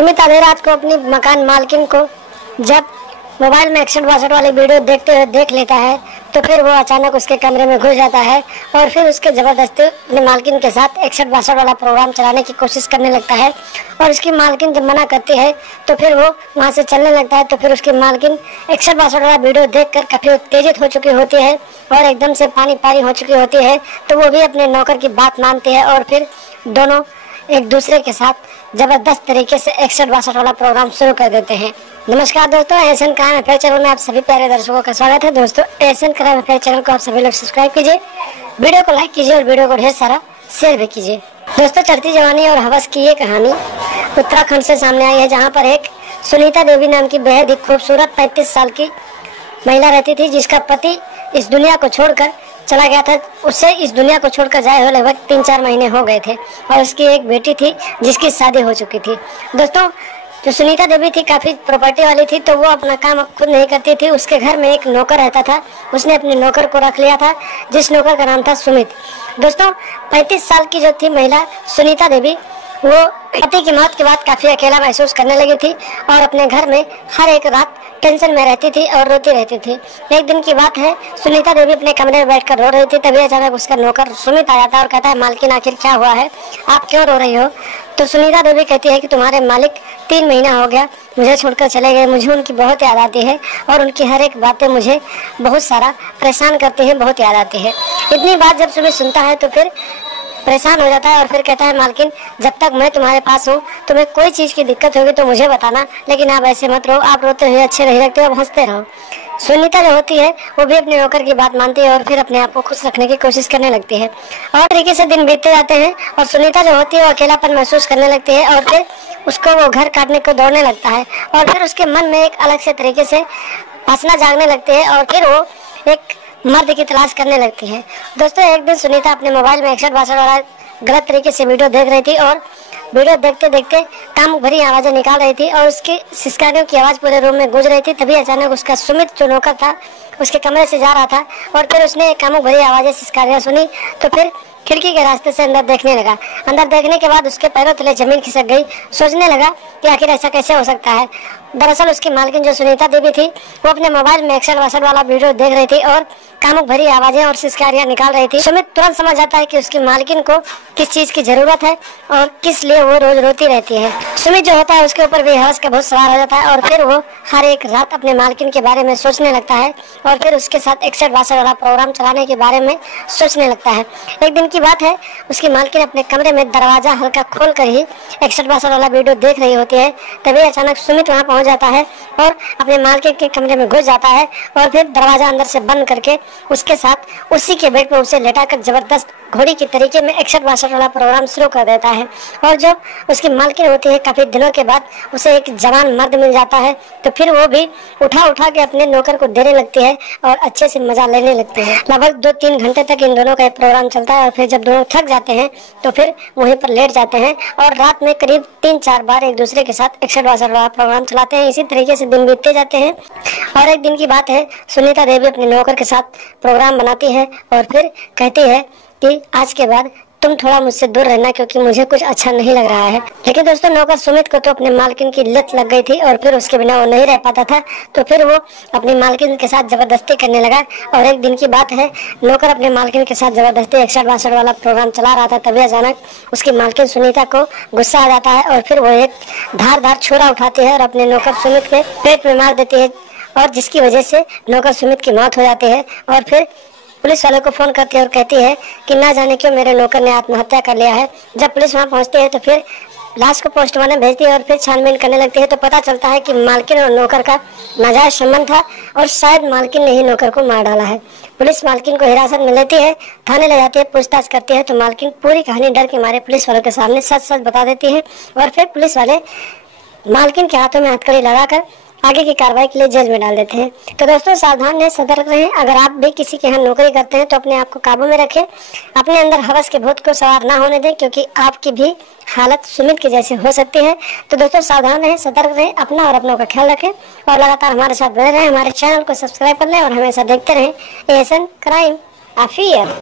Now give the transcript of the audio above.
सुमित आधी रात को अपनी मकान मालकिन को जब मोबाइल में 61-62 वाली वीडियो देखते हुए देख लेता है तो फिर वो अचानक उसके कमरे में घुस जाता है और फिर उसके ज़बरदस्ती अपनी मालकिन के साथ 61-62 वाला प्रोग्राम चलाने की कोशिश करने लगता है। और उसकी मालकिन जब मना करती है तो फिर वो वहाँ से चलने लगता है। तो फिर उसकी मालकिन 61-62 वाला वीडियो देखकर काफ़ी उत्तेजित हो चुकी होती है और एकदम से पानी पानी हो चुकी होती है। तो वो भी अपने नौकर की बात मानती है और फिर दोनों एक दूसरे के साथ जबरदस्त तरीके से 61-62 वाला प्रोग्राम शुरू कर देते हैं। नमस्कार दोस्तों, एशियन क्राइम अफेयर चैनल में आप सभी प्यारे दर्शकों का स्वागत है। दोस्तों, एशियन क्राइम अफेयर चैनल को आप सभी लोग सब्सक्राइब कीजिए, वीडियो को लाइक कीजिए और वीडियो को ढेर सारा शेयर भी कीजिए। दोस्तों, चढ़ती जवानी और हवस की ये कहानी उत्तराखंड से सामने आई है, जहाँ पर एक सुनीता देवी नाम की बेहद ही खूबसूरत 35 साल की महिला रहती थी, जिसका पति इस दुनिया को छोड़कर चला गया था। उसे इस दुनिया को छोड़कर जाए हुए लगभग 3-4 महीने हो गए थे और उसकी एक बेटी थी जिसकी शादी हो चुकी थी। दोस्तों, जो सुनीता देवी थी काफ़ी प्रॉपर्टी वाली थी, तो वो अपना काम खुद नहीं करती थी। उसके घर में एक नौकर रहता था, उसने अपने नौकर को रख लिया था, जिस नौकर का नाम था सुमित। दोस्तों, 35 साल की जो थी महिला सुनीता देवी, वो पति की मौत के बाद काफ़ी अकेला महसूस करने लगी थी और अपने घर में हर एक रात टेंशन में रहती थी और रोती रहती थी। एक दिन की बात है, सुनीता देवी अपने कमरे में बैठकर रो रही थी, तभी अचानक उसका नौकर सुमित आ जाता है और कहता है, मालकिन आखिर क्या हुआ है, आप क्यों रो रही हो? तो सुनीता देवी कहती है कि तुम्हारे मालिक 3 महीना हो गया मुझे छोड़कर चले गए, मुझे उनकी बहुत याद आती है और उनकी हर एक बातें मुझे बहुत सारा परेशान करती है, बहुत याद आती है। इतनी बात जब सुमित सुनता है तो फिर परेशान हो जाता है और फिर कहता है, मालकिन जब तक मैं तुम्हारे पास हूँ तुम्हें कोई चीज़ की दिक्कत होगी तो मुझे बताना, लेकिन आप ऐसे मत रहो, आप रोते हुए अच्छे नहीं लगते, आप हंसते रहो। सुनीता जो होती है वो भी अपने नौकर की बात मानती है और फिर अपने आप को खुश रखने की कोशिश करने लगती है और तरीके से दिन बीतते जाते हैं और सुनीता जो होती है वो अकेलापन महसूस करने लगती है और फिर उसको वो घर काटने को दौड़ने लगता है और फिर उसके मन में एक अलग से तरीके से वासना जागने लगती है और फिर वो एक मर्द की तलाश करने लगती है। दोस्तों, एक दिन सुनीता अपने मोबाइल में 61-62 वाला गलत तरीके से वीडियो देख रही थी और वीडियो देखते देखते काम भरी आवाज़ें निकाल रही थी और उसकी सिसकारियों की आवाज़ पूरे रूम में गूंज रही थी। तभी अचानक उसका सुमित जो नौकर था उसके कमरे से जा रहा था और फिर उसने कामुक भरी आवाज़ें सिसकारियाँ सुनी तो फिर खिड़की के रास्ते से अंदर देखने लगा। अंदर देखने के बाद उसके पैरों तले जमीन खिसक गई। सोचने लगा कि आखिर ऐसा कैसे हो सकता है। दरअसल उसकी मालकिन जो सुनीता देवी थी वो अपने मोबाइल में 61-62 वाला वीडियो देख रही थी और कामुक भरी आवाज़ें और सिसकारियाँ निकाल रही थी। सुमित तुरंत समझ जाता है कि उसकी मालकिन को किस चीज़ की ज़रूरत है और किस लिए वो रोज़ रोती रहती है। सुमित जो होता है उसके ऊपर भी हवस का बहुत सवार हो जाता है और फिर वो हर एक रात अपने मालकिन के बारे में सोचने लगता है और फिर उसके साथ 61-62 वाला प्रोग्राम चलाने के बारे में सोचने लगता है। एक दिन की बात है, उसकी मालकिन अपने कमरे में दरवाज़ा हल्का खोल कर ही 61-62 वाला वीडियो देख रही होती है। तभी अचानक सुमित वहाँ पहुँच जाता है और अपने मालकिन के कमरे में घुस जाता है और फिर दरवाज़ा अंदर से बंद करके उसके साथ उसी के बेड पर उसे लेटाकर जबरदस्त घोड़ी की तरीके में 61-62 वाला प्रोग्राम शुरू कर देता है। और जब उसकी मालकिन होती है, काफ़ी दिनों के बाद उसे एक जवान मर्द मिल जाता है तो फिर वो भी उठा के अपने नौकर को देने लगती है और अच्छे से मजा लेने लगती है। लगभग 2-3 घंटे तक इन दोनों का प्रोग्राम चलता है और फिर जब दोनों थक जाते हैं तो फिर वहीं पर लेट जाते हैं और रात में करीब 3-4 बार एक दूसरे के साथ 61-62 वाला प्रोग्राम चलाते हैं। इसी तरीके से दिन बीतते जाते हैं और एक दिन की बात है, सुनीता देवी अपने नौकर के साथ प्रोग्राम बनाती है और फिर कहती है कि आज के बाद तुम थोड़ा मुझसे दूर रहना क्योंकि मुझे कुछ अच्छा नहीं लग रहा है। लेकिन दोस्तों, नौकर सुमित को तो अपने मालकिन की लत लग गई थी और फिर उसके बिना वो नहीं रह पाता था, तो फिर वो अपनी मालकिन के साथ जबरदस्ती करने लगा। और एक दिन की बात है, नौकर अपने मालकिन के साथ जबरदस्ती 61-62 वाला प्रोग्राम चला रहा था। तभी अचानक उसकी मालकिन सुनीता को गुस्सा आ जाता है और फिर वो एक धारदार छुरा उठाती है और अपने नौकर सुमित के पेट में मार देती है और जिसकी वजह से नौकर सुमित की मौत हो जाती है। और फिर पुलिस वालों को फोन करती है और कहती है कि ना जाने क्यों मेरे नौकर ने आत्महत्या कर लिया है। जब पुलिस वहां पहुंचती है तो फिर लाश को पोस्टमार्टम भेजती है और फिर छानबीन करने लगती है तो पता चलता है कि मालकिन और नौकर का नाजायज संबंध था और शायद मालकिन ने ही नौकर को मार डाला है। पुलिस मालकिन को हिरासत में लेती है, थाने ले जाती है, पूछताछ करती है तो मालकिन पूरी कहानी डर के मारे पुलिस वालों के सामने सच बता देती है और फिर पुलिस वाले मालकिन के हाथों में हथकड़ी लगाकर आगे की कार्रवाई के लिए जेल में डाल देते हैं। तो दोस्तों, सावधान रहें, सतर्क रहें। अगर आप भी किसी के यहाँ नौकरी करते हैं तो अपने आप को काबू में रखें, अपने अंदर हवस के भूत को सवार ना होने दें क्योंकि आपकी भी हालत सुमित के जैसे हो सकती है। तो दोस्तों, सावधान रहें, सतर्क रहें, अपना और अपनों का ख्याल रखें और लगातार हमारे साथ बने रहें। हमारे चैनल को सब्सक्राइब कर लें और हमेशा देखते रहें एशियन क्राइम अफेयर।